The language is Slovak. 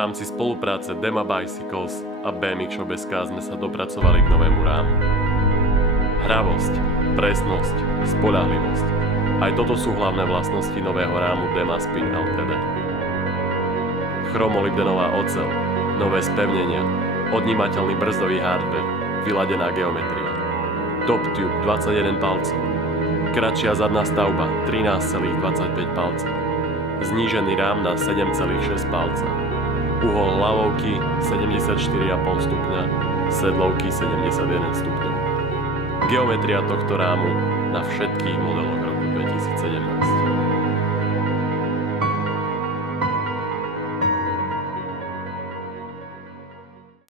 rámci spolupráce Dema Bicycles a BMX.sk sme sa dopracovali k novému rámu. Hravosť, presnosť, spoľahlivosť. Aj toto sú hlavné vlastnosti nového rámu Dema Spin Ltd. Chromolybdenová oceľ, nové spevnenia, odnímateľný brzdový hardware, vyladená geometria. Top tube 21 palcov, kratšia zadná stavba 13,25 palca, znížený rám na 7,6 palca, uhol ľavovky 74,5 stupňa, sedlovky 71 stupňov. Geometria tohto rámu na všetkých modeloch roku 2017.